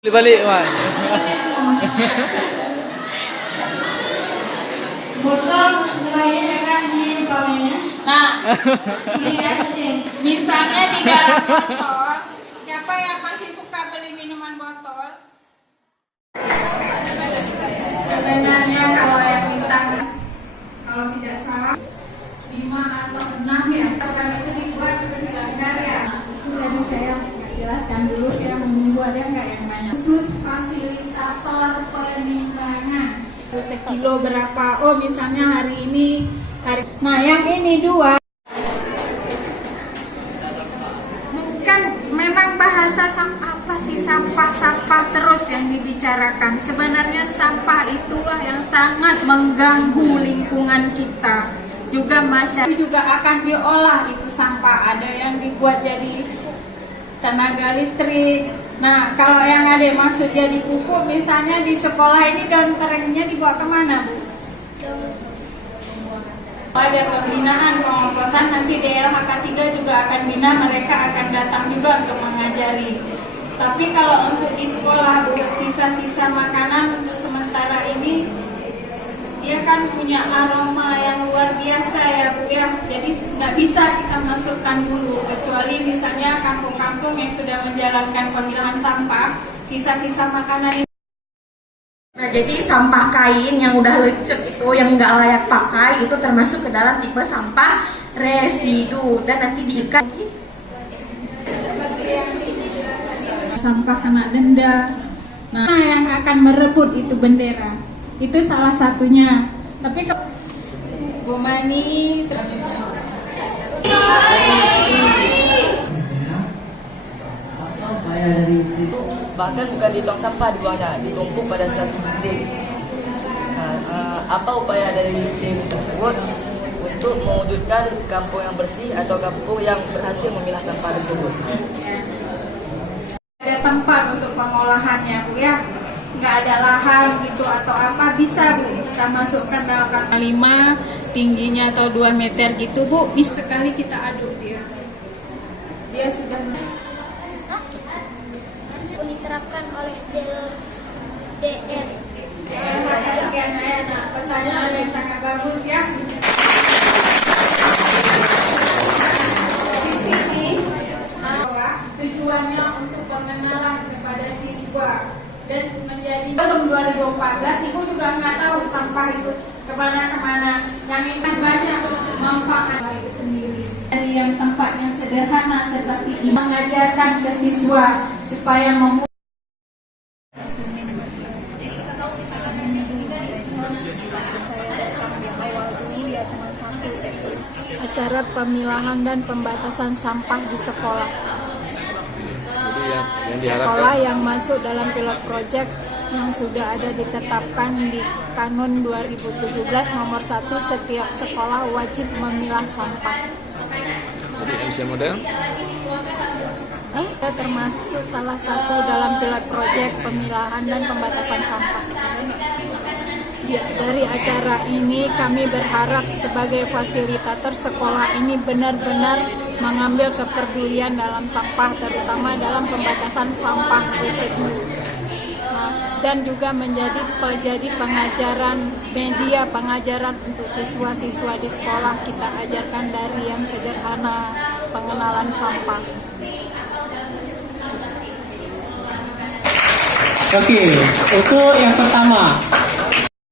Balik Wan. Botol sebaiknya jangan dipamernya. Nah, Ini ya kecil. misalnya di dalam botol, siapa yang masih suka beli minuman botol? Sebenarnya kalau yang minta, kalau tidak salah 5 atau 6 ya, karena itu dibuat bersilangan ya. Jadi saya jelaskan dulu ya, menunggu ada nggak yang banyak. Khusus fasilitator penimbangan. Sekilo berapa? Oh, misalnya hari ini Nah yang ini dua. kan memang bahasa apa sih sampah terus yang dibicarakan. Sebenarnya sampah itulah yang sangat mengganggu lingkungan kita. Juga masyarakat juga akan diolah itu sampah. Ada yang dibuat jadi tenaga listrik. Nah, kalau yang ada maksud jadi pupuk, misalnya di sekolah ini daun keringnya dibawa kemana, Bu? Ada pembinaan pengongkosan, nanti daerah HK3 juga akan bina, mereka akan datang juga untuk mengajari. Tapi kalau untuk di sekolah, Bu, sisa-sisa makanan untuk sementara ini, dia kan punya aroma yang luar biasa ya, Bu ya. Jadi nggak bisa kita masukkan dulu, kecuali misalnya kampung-kampung yang sudah menjalankan pemilahan sampah, sisa-sisa makanan. Nah, jadi sampah kain yang udah lecek itu, yang nggak layak pakai, itu termasuk ke dalam tipe sampah residu dan nanti diikat. Sampah kena denda. Nah, yang akan merebut itu bendera. Itu salah satunya. Tapi kalau Bu Mani bahkan bukan di tong sampah dibuangnya, ditumpuk pada satu titik. Nah, apa upaya dari tim tersebut untuk mewujudkan kampung yang bersih atau kampung yang berhasil memilah sampah tersebut? ada tempat untuk pengolahannya, Bu ya. Nggak ada lahan gitu atau apa, bisa Bu kita masukkan dalam rangka 5 tingginya atau 2 meter gitu, Bu. Bisa sekali kita aduk dia. Dia sudah diterapkan oleh DR. Nah, pertanyaan yang sangat bagus ya. Di sini tujuannya untuk pengenalan kepada siswa dan menjadi belum 2014 Ibu juga nggak tahu sampah itu kemana-kemana. Yang ini banyak untuk manfaat itu sendiri. Dari yang tempatnya sederhana seperti ini, mengajarkan ke siswa supaya Acara pemilahan dan pembatasan sampah di sekolah. Jadi yang diharapkan Sekolah yang masuk dalam pilot project yang sudah ada ditetapkan di Kanun 2017 nomor 1, setiap sekolah wajib memilah sampah. jadi MC model Termasuk salah satu dalam pilot project pemilahan dan pembatasan sampah. Dari acara ini kami berharap sebagai fasilitator sekolah ini benar-benar mengambil kepedulian dalam sampah, terutama dalam pembatasan sampah residu. Dan juga menjadi pengajaran media pengajaran untuk siswa-siswa di sekolah. Kita ajarkan dari yang sederhana, pengenalan sampah. Oke, untuk yang pertama